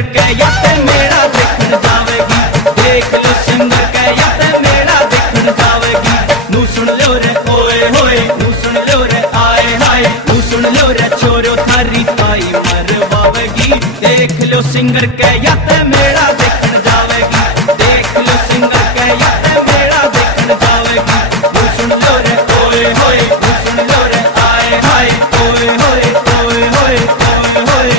Singer के याते मेला देखण जावेगी। देख लो सिंगर के याते मेला देखण जावेगी। नू सुन लो रे ओए होए, नू सुन लो रे आए हाय, नू सुन लो रे छोरो थारी ताई मरवावेगी। देख लो सिंगर के याते मेला देखण जावेगी। देख लो सिंगर के याते मेला देखण जावेगी। नू सुन लो रे ओए होए, नू सुन लो रे आए हाय, ओए होए ओए होए ओए होए।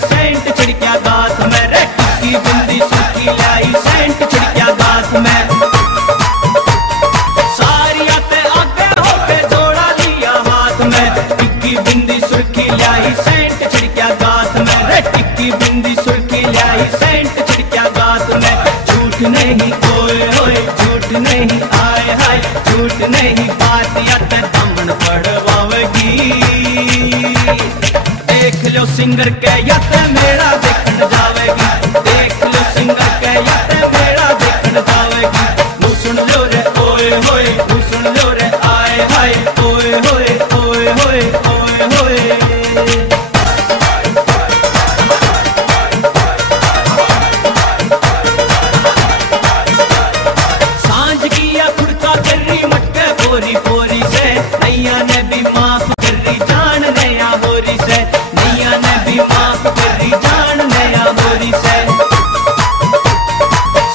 सेंट छिड़किया गाथ में रे, टिक्की बिंदी सुर्खी लाई सेंट छिड़किया गाथ में। सारी आते आगे होके जोड़ा लिया हाथ में। टिक्की बिंदी सुर्खी लाई सेंट छिड़किया गाथ में रे, टिक्की बिंदी सुर्खी लाई सेंट छिड़किया गाथ में। झूठ नहीं ओए होए, झूठ नहीं आए हाय, झूठ नहीं बात आते दामन पड़वावेगी। देख लो सिंगर के याते मेला देखण जावेगी। देख लो सिंगर के याते मेला देखण जावेगी। नू सुन लो रे ओए होए, नू सुन लो रे आए हाय, ओए होए ओए होए ओए होए। सांझ किया खुड़का करी मटके बोरी बोरी से, नैया ने भी माफ करी जान नया बोरी से। नैया ने भी माफ करी जान नया बोरी से।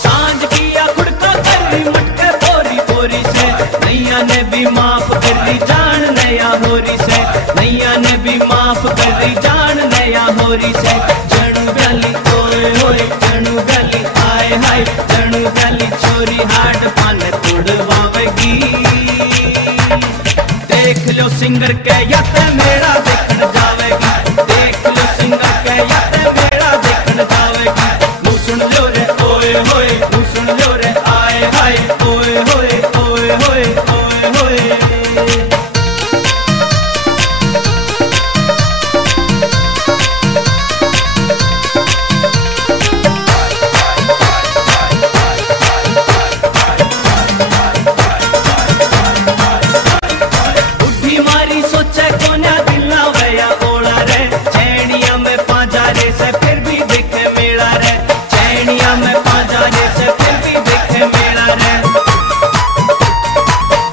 सांझ किया खुड़का करी मटके बोरी बोरी से, नैया ने भी माफ करी जान नया होरी से। नैया ने भी माफ करी जान नया होरी से। जणु ब्याली ओए होए, जणु ब्याली आए हाय, जणु ब्याली छोरी हाड पाने तोड़वावेगी। देख लो सिंगर के याते मेला देखण जावेगी। देख लो सिंगर के याते मेला देखण जावेगी। नू सुन लो रे ओए होए, नू सुन लो रे आए हाय, ओए होए ओए होए ओए होए। बुढ़ी मारी सोचे कोन्या दिला वया ओला रे, चैनिया में पांजारे से फिर भी देखे मेला रे। चैनिया में पांजारे से फिर भी देखे मेला रे।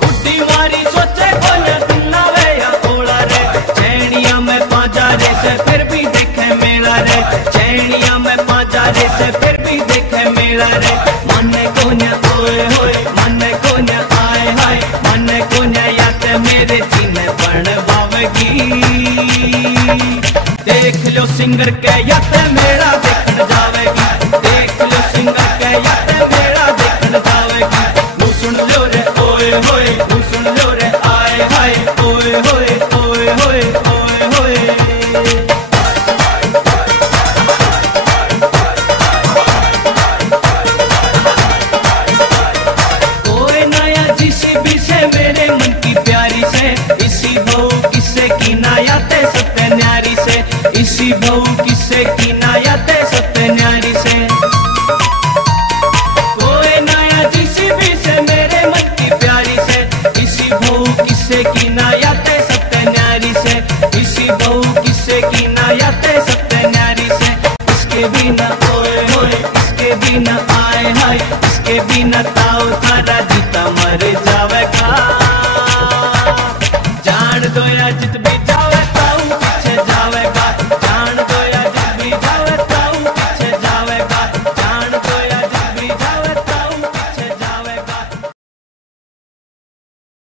बुढ़ी मारी सोचे कोन्या दिला वया ओला रे, चैनिया में पांजारे से फिर भी देखे मेला रे। चैनिया में पांजारे से फिर भी देखे मेला रे। मन कोन्या ओए होए, मन कोन्या आए हाय, मन कोन्या याते मेरे जीने बनवावेगी। देख लो सिंगर के याते मेला देखण जावेगी। देख लो सिंगर के याते मेला देखण जावेगी। नू सुन लो रे ओए होए, नू सुन लो रे आए हाय, ओए होए ओए होए ओए होए। कोई नया जीसीबी से मेरे मन की प्यारी से, इसी बहू किस्से की नायाते सत्य न्यारी से। इसी बहू किस्से की नायाते सत्य न्यारी से। कोई नया जीसीबी से मेरे मन की प्यारी से, इसी बहू किस्से की नायाते सत्य न्यारी से। इसी बहू किस्से की नायाते सत्य न्यारी से। इसके बिना ओए होए, इसके बिना आए हाय, इसके बिना